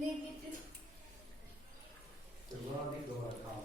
Negative. The world is overcome.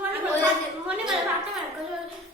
মানে গৈ আছে মানে ভাত